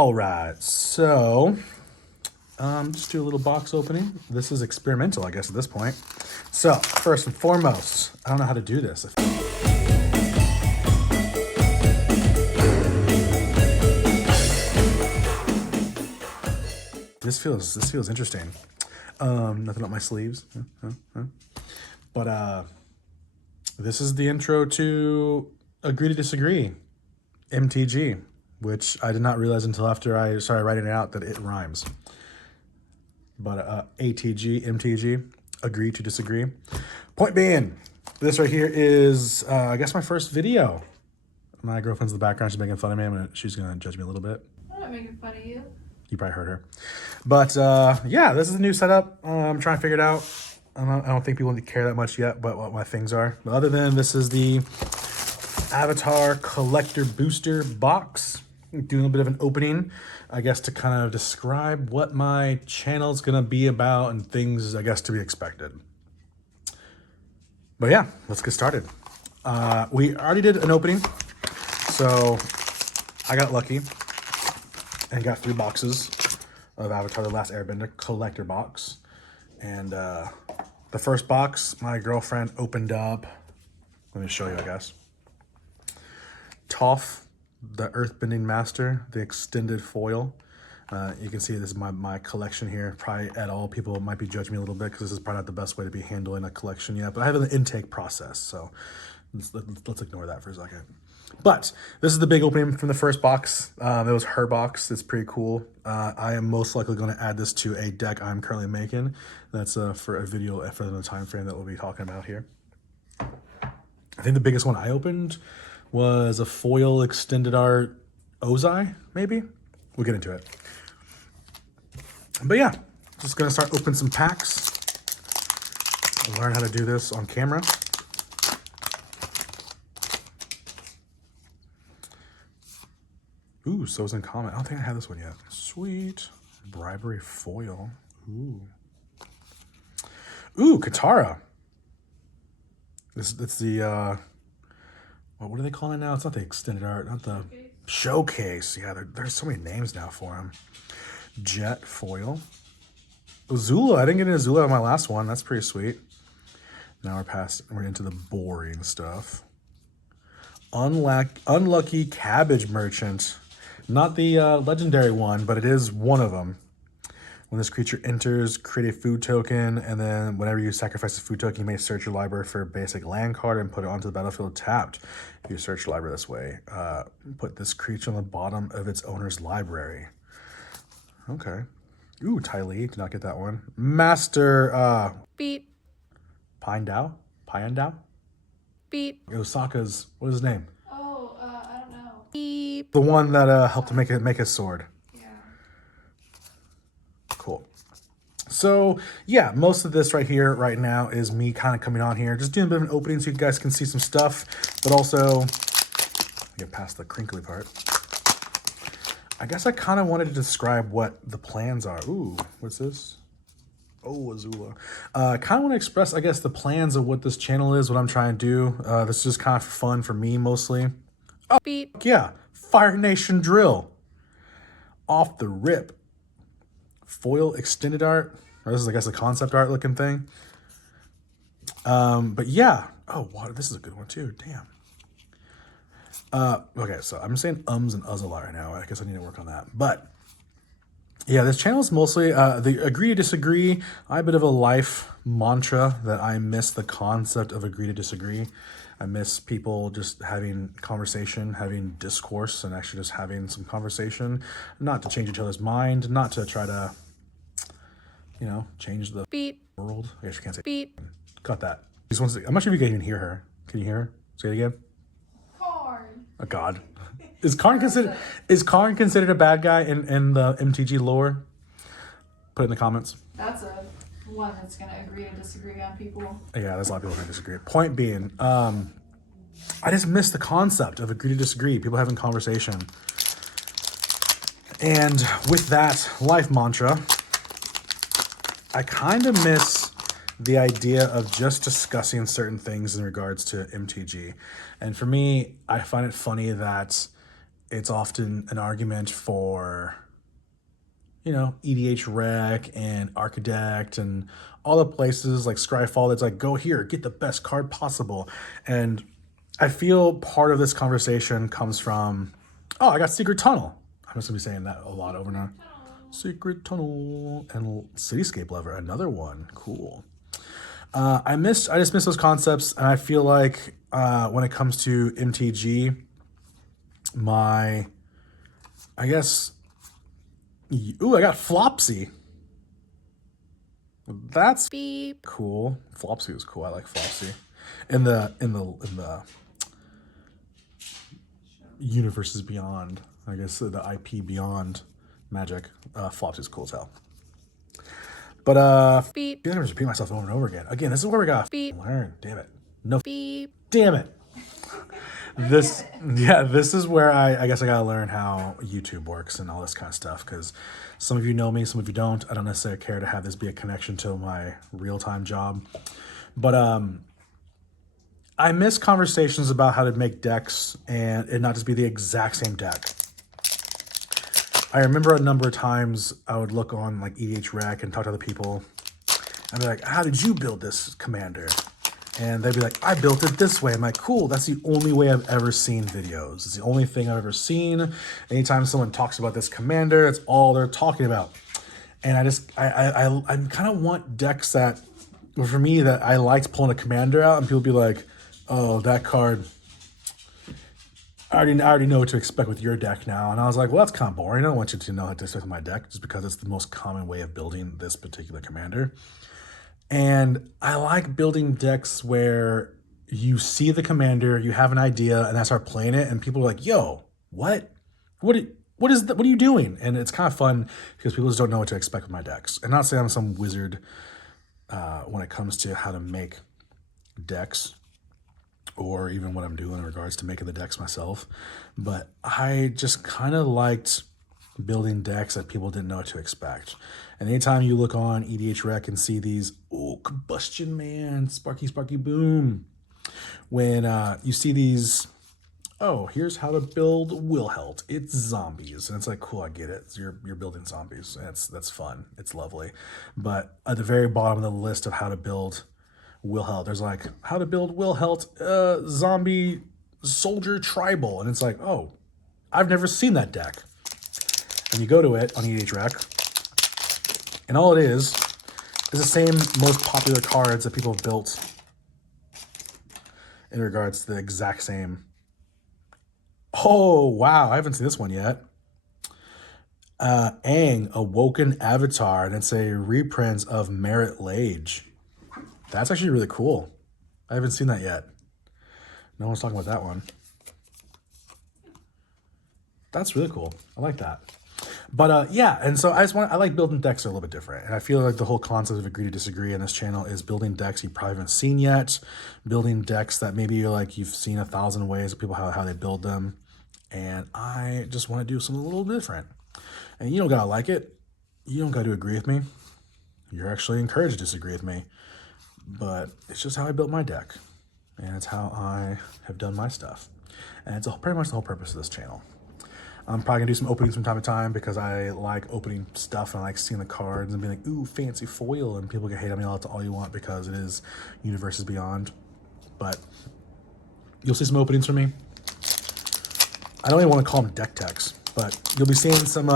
All right, so just do a little box opening. This is experimental, I guess, at this point. So first and foremost, I don't know how to do this. This feels interesting. Nothing up my sleeves, but this is the intro to Agree to Disagree, MTG, which I did not realize until after I started writing it out that it rhymes. But ATG, MTG, Agree to Disagree. Point being, this right here is, I guess, my first video. My girlfriend's in the background. She's making fun of me. She's going to judge me a little bit. I'm not making fun of you. You probably heard her. But yeah, this is a new setup. I'm trying to figure it out. I don't think people care that much yet, but what my things are. But other than this is the Avatar Collector Booster box. Doing a bit of an opening, I guess, to kind of describe what my channel is going to be about and things, I guess, to be expected. But yeah, let's get started. We already did an opening, so I got lucky and got 3 boxes of Avatar The Last Airbender collector box. And the first box, my girlfriend opened up. Let me show you, I guess. Toph, the Earthbending Master, the extended foil. You can see this is my collection here. Probably at all people might be judging me a little bit because this is probably not the best way to be handling a collection yet, but I have an intake process, so let's ignore that for a second. But this is the big opening from the first box. It was her box. It's pretty cool. I am most likely going to add this to a deck I'm currently making. That's for a video for the time frame that we'll be talking about here. I think the biggest one I opened was a foil extended art Ozai, maybe? We'll get into it. But yeah, just gonna start opening some packs. Learn how to do this on camera. Ooh, so's in comment. I don't think I have this one yet. Sweet. Bribery foil. Ooh. Ooh, Katara. It's the what are they calling it now? It's not the extended art, not the showcase. Yeah, there's so many names now for him. Jet foil. Azula. I didn't get an Azula on my last one. That's pretty sweet. Now we're into the boring stuff. Unlucky Cabbage Merchant. Not the legendary one, but it is one of them. When this creature enters, create a food token, and then whenever you sacrifice a food token, you may search your library for a basic land card and put it onto the battlefield tapped. If you search your library this way, put this creature on the bottom of its owner's library. Okay. Ooh, Ty Lee, did not get that one. Master, Beat. Pyandao? Beat. Osaka's, what is his name? Oh, I don't know. Beep. The one that helped to make a sword. Cool. So yeah, most of this right here right now is me kind of coming on here, just doing a bit of an opening so you guys can see some stuff, but also get past the crinkly part. I guess I kind of wanted to describe what the plans are. Ooh, what's this? Oh, Azula. I kind of want to express, I guess, the plans of what this channel is, what I'm trying to do. This is just kind of fun for me mostly. Oh, Beat. Yeah, Fire Nation Drill. Off the rip. Foil extended art, or this is, I guess, a concept art looking thing. But yeah, oh, wow, this is a good one too. Damn. Okay, so I'm saying ums and uhs a lot right now. I guess I need to work on that. But yeah, this channel is mostly the Agree to Disagree. I have a bit of a life mantra that I miss the concept of Agree to Disagree. I miss people just having conversation, having discourse, and actually just having some conversation. Not to change each other's mind, not to try to, you know, change the Beat. world. I guess you can't say Beat. Cut that. I'm not sure if you can even hear her. Can you hear her? Say it again. Corn. Oh God. Is Karn considered a bad guy in the MTG lore? Put it in the comments. That's a one that's gonna agree to disagree on people. Yeah, there's a lot of people who disagree. Point being, I just miss the concept of agree to disagree, people having conversation. And with that life mantra, I kind of miss the idea of just discussing certain things in regards to MTG. And for me, I find it funny that it's often an argument for, you know, EDH Rec and Architect and all the places like Scryfall that's like, go here, get the best card possible. And I feel part of this conversation comes from, oh, I got Secret Tunnel. I'm just gonna be saying that a lot over and over. Secret Tunnel and Cityscape Lover, another one. Cool. I just miss those concepts, and I feel like when it comes to MTG, I guess, ooh, I got Flopsy. That's Beep. cool. Flopsy was cool. I like Flopsy. In the universes beyond, I guess the IP beyond Magic, Flopsy is cool as hell. But Beep. I'm just repeating myself over and over again. Again, this is where we got Beep. learn. Damn it. No. Beep. Damn it. This is where I guess I gotta learn how YouTube works and all this kind of stuff, because some of you know me, some of you don't. I don't necessarily care to have this be a connection to my real-time job. But I miss conversations about how to make decks and it not just be the exact same deck. I remember a number of times I would look on like EDH Rec and talk to other people and be like, how did you build this commander? And they'd be like, I built it this way. I'm like, cool, that's the only way I've ever seen videos. It's the only thing I've ever seen. Anytime someone talks about this commander, it's all they're talking about. And I kind of want decks that, well, for me, that I liked pulling a commander out and people be like, oh, that card, I already know what to expect with your deck now. And I was like, well, that's kind of boring. I don't want you to know how to expect with my deck just because it's the most common way of building this particular commander. And I like building decks where you see the commander, you have an idea, and I start playing it, and people are like, yo, what? What are you doing? And it's kind of fun because people just don't know what to expect with my decks. And not saying I'm some wizard when it comes to how to make decks, or even what I'm doing in regards to making the decks myself. But I just kind of liked building decks that people didn't know what to expect. And anytime you look on EDH Rec and see these, oh, Combustion Man, Sparky Boom. When you see these, oh, here's how to build Wilhelt. It's zombies. And it's like, cool, I get it. You're building zombies. And that's fun. It's lovely. But at the very bottom of the list of how to build Wilhelt, there's like, how to build Wilhelt zombie soldier tribal. And it's like, oh, I've never seen that deck. And you go to it on EDH Rec, and all it is the same most popular cards that people have built in regards to the exact same. Oh, wow, I haven't seen this one yet. Aang, Awoken Avatar, and it's a reprint of Merit Lage. That's actually really cool. I haven't seen that yet. No one's talking about that one. That's really cool. I like that. But yeah, and so I like building decks that are a little bit different. And I feel like the whole concept of agree to disagree on this channel is building decks you probably haven't seen yet, building decks that maybe you've seen 1,000 ways of people how they build them. And I just want to do something a little different. And you don't gotta like it. You don't gotta agree with me. You're actually encouraged to disagree with me. But it's just how I built my deck. And it's how I have done my stuff. And it's pretty much the whole purpose of this channel. I'm probably gonna do some openings from time to time because I like opening stuff and I like seeing the cards and being like, ooh, fancy foil, and people can hate on me all you want because it is Universes Beyond. But you'll see some openings from me. I don't even want to call them deck techs, but you'll be seeing some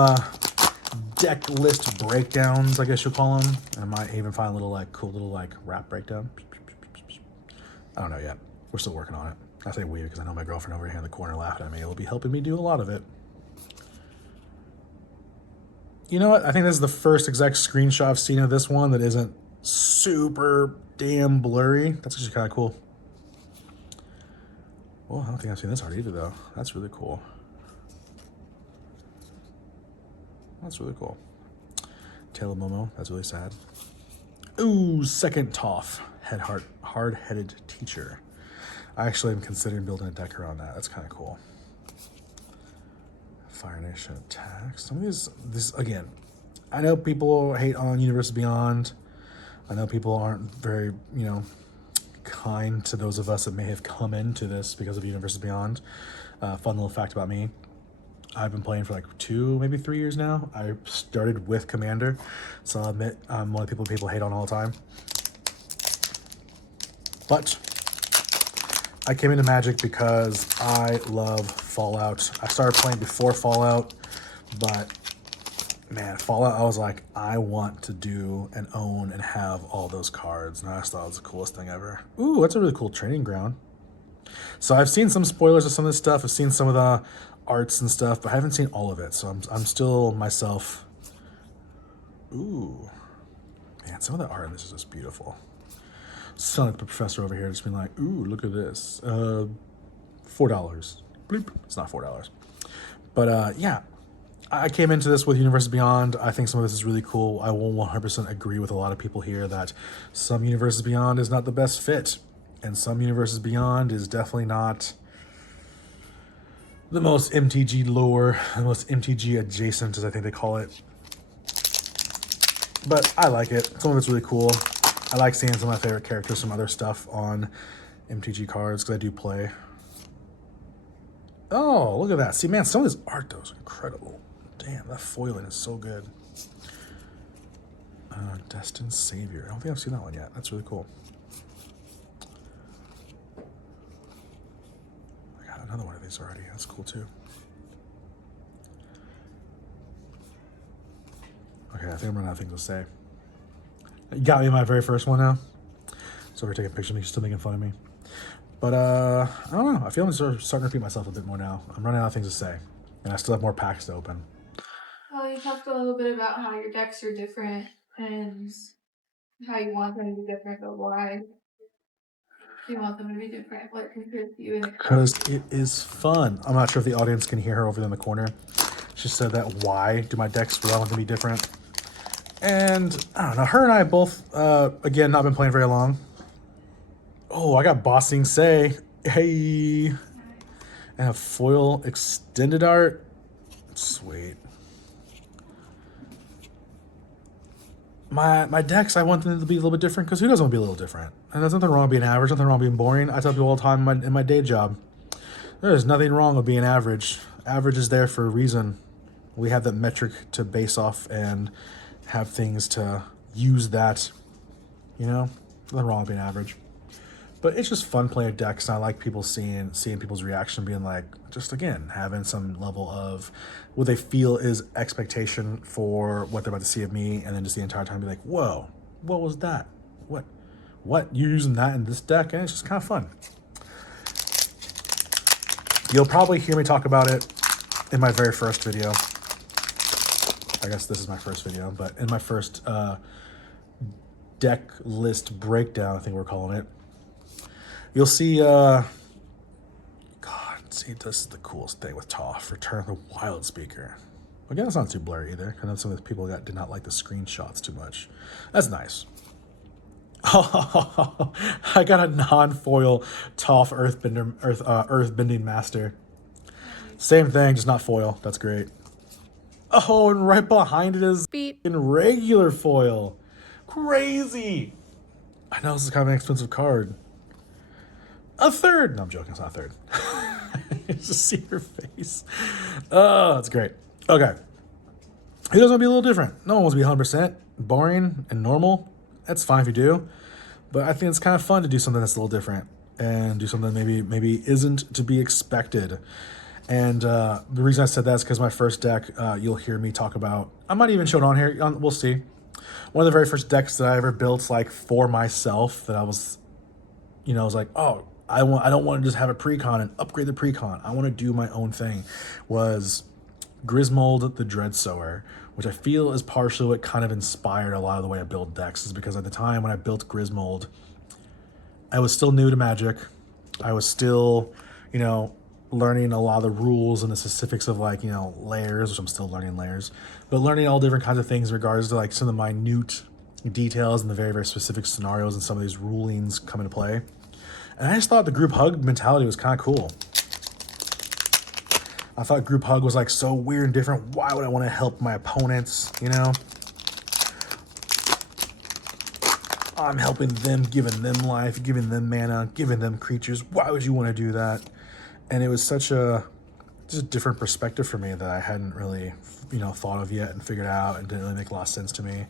deck list breakdowns, I guess you'll call them. I might even find a little cool little rap breakdown. I don't know yet. We're still working on it. I say we because I know my girlfriend over here in the corner laughing at me. It'll be helping me do a lot of it. You know what? I think this is the first exact screenshot I've seen of this one that isn't super damn blurry. That's actually kind of cool. Well, I don't think I've seen this art either, though. That's really cool. That's really cool. Tail of Momo. That's really sad. Ooh, second Toph. Hard-headed teacher. I actually am considering building a deck around that. That's kind of cool. Fire Nation Attack. Some of this again, I know people hate on Universe Beyond. I know people aren't very, kind to those of us that may have come into this because of Universe Beyond. Fun little fact about me. I've been playing for like 2, maybe 3 years now. I started with Commander, so I'll admit I'm one of the people hate on all the time. But I came into Magic because I love Fallout. I started playing before Fallout, but man, Fallout, I was like, I want to do and own and have all those cards. And I just thought it was the coolest thing ever. Ooh, that's a really cool training ground. So I've seen some spoilers of some of this stuff. I've seen some of the arts and stuff, but I haven't seen all of it. So I'm still myself. Ooh, man, some of the art in this is just beautiful. Sound like the professor over here just being like, ooh, look at this. $4. Bleep. It's not $4. But yeah, I came into this with Universes Beyond. I think some of this is really cool. I will 100% agree with a lot of people here that some Universes Beyond is not the best fit. And some Universes Beyond is definitely not the most MTG lore, the most MTG adjacent, as I think they call it. But I like it. Some of it's really cool. I like seeing some of my favorite characters, some other stuff on MTG cards, because I do play. Oh, look at that. See, man, some of this art, though, is incredible. Damn, that foiling is so good. Destined Savior. I don't think I've seen that one yet. That's really cool. I got another one of these already. That's cool, too. Okay, I think I'm running out of things to say. You got me in my very first one now. So we're taking pictures of me, still making fun of me. But, I don't know. I feel I'm starting to repeat myself a bit more now. I'm running out of things to say. And I still have more packs to open. Well, you talked a little bit about how your decks are different and how you want them to be different, but why do you want them to be different? What contributes you in it? Because it is fun. I'm not sure if the audience can hear her over there in the corner. She said that, why do my decks want them to be different? And I don't know, her and I both, again, not been playing very long. Oh, I got Bossing Say. Hey. And a foil extended art. Sweet. My decks, I want them to be a little bit different because who doesn't want to be a little different? And there's nothing wrong with being average, nothing wrong with being boring. I tell people all the time in my day job, there's nothing wrong with being average. Average is there for a reason. We have that metric to base off and have things to use that, you know? Nothing wrong with being average. But it's just fun playing decks, and I like people seeing people's reaction, being like, just again, having some level of what they feel is expectation for what they're about to see of me, and then just the entire time be like, whoa, what was that? What? You're using that in this deck? And it's just kind of fun. You'll probably hear me talk about it in my very first video. I guess this is my first video, but in my first deck list breakdown, I think we're calling it, you'll see, God, see, this is the coolest thing with Toph, Return of the Wild Speaker. Again, it's not too blurry either. I know some of the people did not like the screenshots too much. That's nice. Oh, I got a non-foil Toph Earthbending Master. Same thing, just not foil. That's great. Oh, and right behind it is in regular foil. Crazy. I know this is kind of an expensive card. A third. No, I'm joking. It's not a third. Just see her face. Oh, that's great. Okay. Who doesn't want to be a little different? No one wants to be 100% boring and normal. That's fine if you do. But I think it's kind of fun to do something that's a little different and do something maybe isn't to be expected. And the reason I said that is because my first deck, you'll hear me talk about, I might even show it on here. We'll see. One of the very first decks that I ever built, like, for myself, that I was, I was like, oh, I don't want to just have a precon and upgrade the precon. I want to do my own thing. Was Grismold the Dreadsower, which I feel is partially what kind of inspired a lot of the way I build decks, is because at the time when I built Grismold, I was still new to Magic. I was still, learning a lot of the rules and the specifics of layers, which I'm still learning layers, but learning all different kinds of things in regards to some of the minute details and the very, very specific scenarios and some of these rulings come into play. And I just thought the group hug mentality was kind of cool. I thought group hug was so weird and different. Why would I want to help my opponents, I'm helping them, giving them life, giving them mana, giving them creatures. Why would you want to do that? And it was such a just a different perspective for me that I hadn't really, thought of yet and figured out, and didn't really make a lot of sense to me.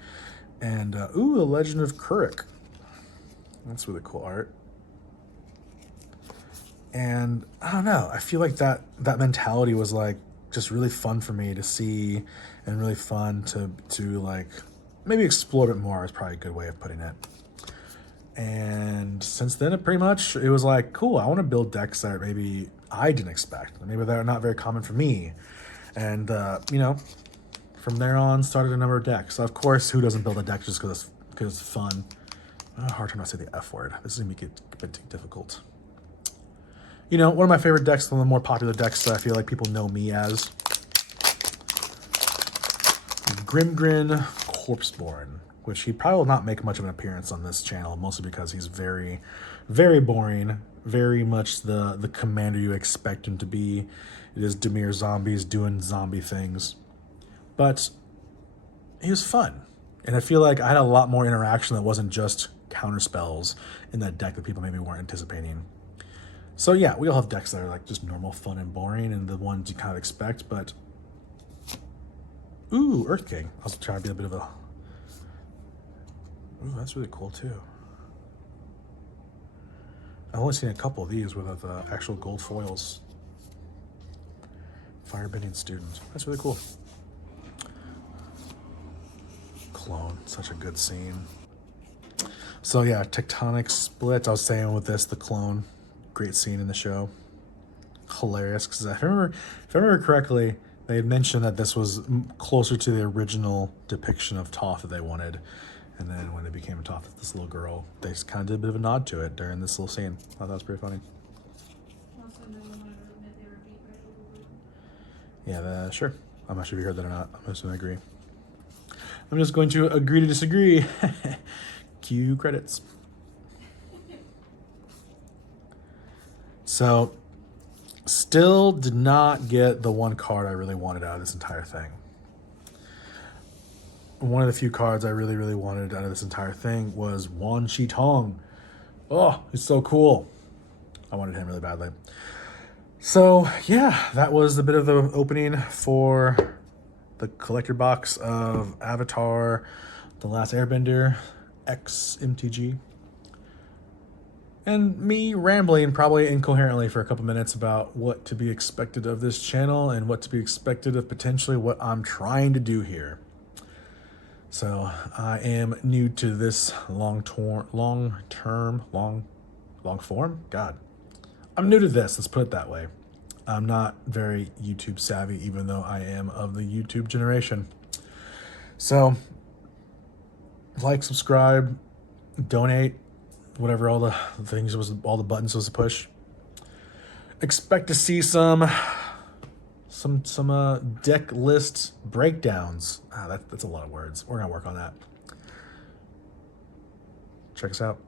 And ooh, a Legend of Kurik. That's really cool art. And I don't know, I feel like that mentality was like just really fun for me to see, and really fun to like maybe explore it more is probably a good way of putting it. And since then, it was like, cool, I want to build decks that maybe I didn't expect. Maybe they're not very common for me. And, from there on, started a number of decks. Of course, who doesn't build a deck just because it's fun? Hard to not say the F word. This is going to make it a bit difficult. One of my favorite decks, one of the more popular decks that I feel like people know me as, Grimgrin Corpseborn, which he probably will not make much of an appearance on this channel, mostly because he's very, very boring, very much the commander you expect him to be. It is Dimir zombies doing zombie things. But he was fun. And I feel like I had a lot more interaction that wasn't just counter spells in that deck that people maybe weren't anticipating. So yeah, we all have decks that are like just normal, fun, and boring, and the ones you kind of expect, but... Ooh, Earth King. I was trying to be a bit of a... Ooh, that's really cool too. I've only seen a couple of these with the actual gold foils. Firebending Student. That's really cool. Clone. Such a good scene. So yeah, Tectonic Split. I was saying with this, the clone. Great scene in the show. Hilarious. Because if I remember correctly, they had mentioned that this was closer to the original depiction of Toph that they wanted. And then when it became Toph, this little girl, they just kind of did a bit of a nod to it during this little scene. I thought that was pretty funny. Yeah, sure. I'm not sure if you heard that or not. I'm just going to agree. I'm just going to agree to disagree. Cue credits. So, still did not get the one card I really wanted out of this entire thing. One of the few cards I really, really wanted out of this entire thing was Wan Shi Tong. Oh, he's so cool. I wanted him really badly. So, yeah, that was a bit of the opening for the collector box of Avatar, The Last Airbender, X MTG. And me rambling probably incoherently for a couple minutes about what to be expected of this channel and what to be expected of potentially what I'm trying to do here. So I am new to this long form. God, I'm new to this. Let's put it that way. I'm not very YouTube savvy, even though I am of the YouTube generation. So like, subscribe, donate, whatever all the things was, all the buttons was to push. Expect to see some deck list breakdowns. That's a lot of words. We're gonna work on that. Check us out.